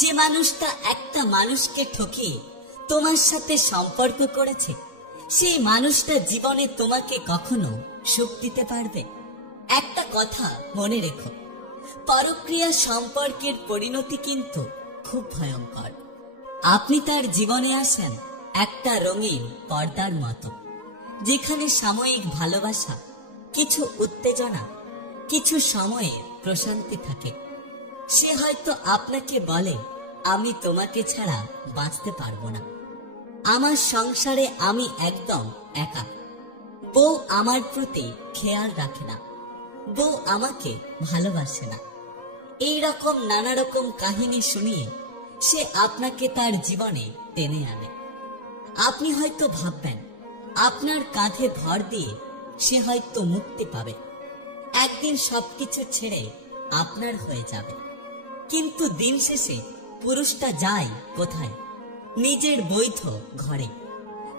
যে মানুষটা একটা মানুষকে ঠকিয়ে তোমার সাথে সম্পর্ক করেছে, সেই মানুষটা জীবনে তোমাকে কখনো সুখ দিতে পারবে? একটা কথা মনে রেখো, পরক্রিয়া সম্পর্কের পরিণতি কিন্তু খুব ভয়ঙ্কর। আপনি তার জীবনে আসেন একটা রঙিন পর্দার মতো, যেখানে সাময়িক ভালোবাসা, কিছু উত্তেজনা, কিছু সময়ের প্রশান্তি থাকে। সে হয়তো আপনাকে বলে, আমি তোমাকে ছাড়া বাঁচতে পারবো না, আমার সংসারে আমি একদম একা, বউ আমার প্রতি খেয়াল রাখে না, বউ আমাকে ভালোবাসে না। এই রকম নানা রকম কাহিনী শুনিয়ে সে আপনাকে তার জীবনে টেনে আনে। আপনি হয়তো ভাববেন আপনার কাঁধে ভর দিয়ে সে হয়তো মুক্তি পাবে, একদিন সবকিছু ছেড়ে আপনার হয়ে যাবে। কিন্তু দিন শেষে পুরুষটা যায় কোথায়? নিজের বৈধ ঘরে।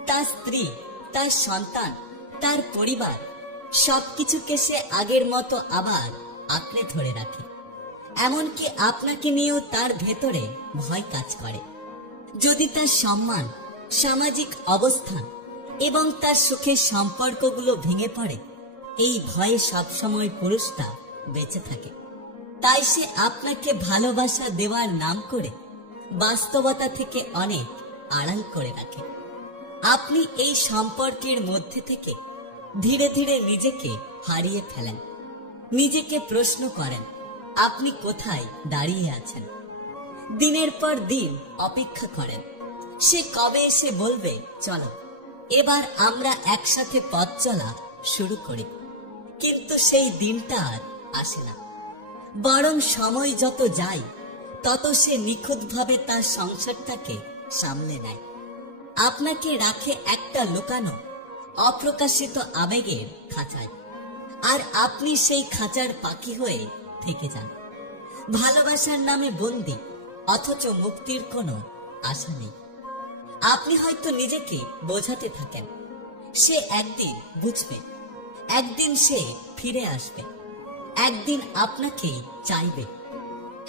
তার স্ত্রী, তার সন্তান, তার পরিবার সবকিছুকে সে আগের মতো আবার আঁকড়ে ধরে রাখে। এমনকি আপনাকে নিয়েও তার ভেতরে ভয় কাজ করে। যদি তার সম্মান, সামাজিক অবস্থান এবং তার সুখের সম্পর্কগুলো ভেঙে পড়ে, এই ভয়ে সবসময় পুরুষটা বেঁচে থাকে। তাই সে আপনাকে ভালোবাসা দেওয়ার নাম করে বাস্তবতা থেকে অনেক আড়াল করে রাখে। আপনি এই সম্পর্কের মধ্যে থেকে ধীরে ধীরে নিজেকে হারিয়ে ফেলেন। নিজেকে প্রশ্ন করেন, আপনি কোথায় দাঁড়িয়ে আছেন? দিনের পর দিন অপেক্ষা করেন সে কবে এসে বলবে, চলো এবার আমরা একসাথে পথ চলা শুরু করি। কিন্তু সেই দিনটা আর আসে না। বরং সময় যত যায় তত সে নিখুঁতভাবে তার সংসারটাকে সামলে নেয়। আপনাকে রাখে একটা লুকানো, অপ্রকাশিত আবেগের খাঁচায়, আর আপনি সেই খাঁচার পাখি হয়ে থেকে যান। ভালোবাসার নামে বন্দী, অথচ মুক্তির কোনো আশা নেই। আপনি হয়তো নিজেকে বোঝাতে থাকেন, সে একদিন বুঝবে, একদিন সে ফিরে আসবে, একদিন আপনাকে চাইবে,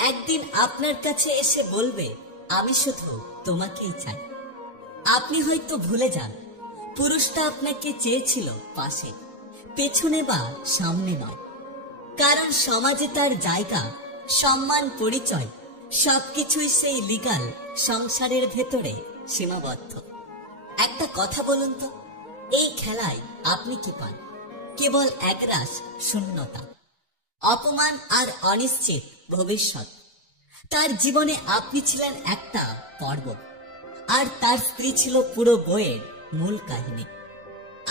একদিন আপনার কাছে এসে বলবে, আমি শুধু তোমাকেই চাই। আপনি হয়তো ভুলে যান, পুরুষটা আপনাকে চেয়েছিল পাশে, পেছনে বা সামনে নয়। কারণ সমাজে তার জায়গা, সম্মান, পরিচয় সবকিছুই সেই লিগাল সংসারের ভেতরে সীমাবদ্ধ। একটা কথা বলুন তো, এই খেলায় আপনি কি পান? কেবল একরাশ শূন্যতা, অপমান আর অনিশ্চিত ভবিষ্যৎ। তার জীবনে আপনি ছিলেন একটা পর্ব, আর তার স্ত্রী ছিল পুরো বইয়ের মূল কাহিনী।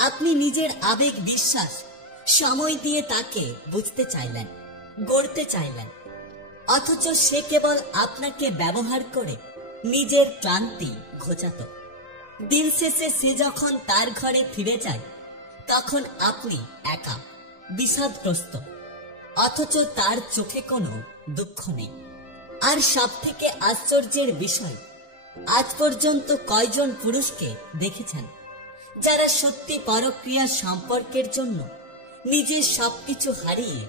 আপনি নিজের আবেগ, বিশ্বাস, সময় দিয়ে তাকে বুঝতে চাইলেন, গড়তে চাইলেন, অথচ সে কেবল আপনাকে ব্যবহার করে নিজের ক্লান্তি ঘোচাত। দিন শেষে সে যখন তার ঘরে ফিরে যায়, তখন আপনি একা, বিষাদগ্রস্ত, অথচ তার চোখে কোনো দুঃখ নেই। আর সব থেকে আশ্চর্যের বিষয়, আজ পর্যন্ত কয়জন পুরুষকে দেখেছেন যারা সত্যি পরক্রিয়া সম্পর্কের জন্য নিজের সবকিছু হারিয়ে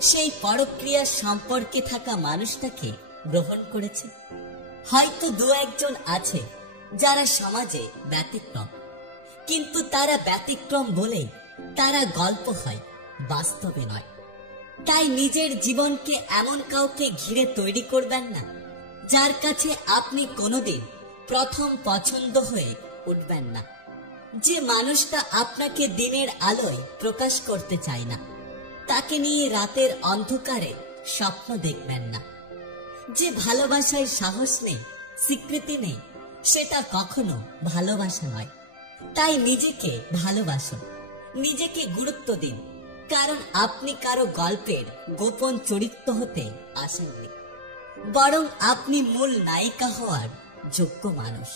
সেই পরক্রিয়া সম্পর্কে থাকা মানুষটাকে গ্রহণ করেছে? হয়তো দু একজন আছে যারা সমাজে ব্যতিক্রম, কিন্তু তারা ব্যতিক্রম বলেই তারা গল্প হয়, বাস্তবে নয়। তাই নিজের জীবনকে এমন কাউকে ঘিরে তৈরি করবেন না যার কাছে আপনি কোনোদিন প্রথম পছন্দ হয়ে উঠবেন না। যে মানুষটা আপনাকে দিনের আলোয় প্রকাশ করতে চায় না, তাকে নিয়ে রাতের অন্ধকারে স্বপ্ন দেখবেন না। যে ভালোবাসায় সাহস নেই, স্বীকৃতি নেই, সেটা কখনো ভালোবাসা নয়। তাই নিজেকে ভালোবাসুন, নিজেকে গুরুত্ব দিন, কারণ আপনি কারো গল্পের গোপন চরিত্র হতে আসেননি, বরং আপনি মূল নায়িকা হওয়ার যোগ্য মানুষ।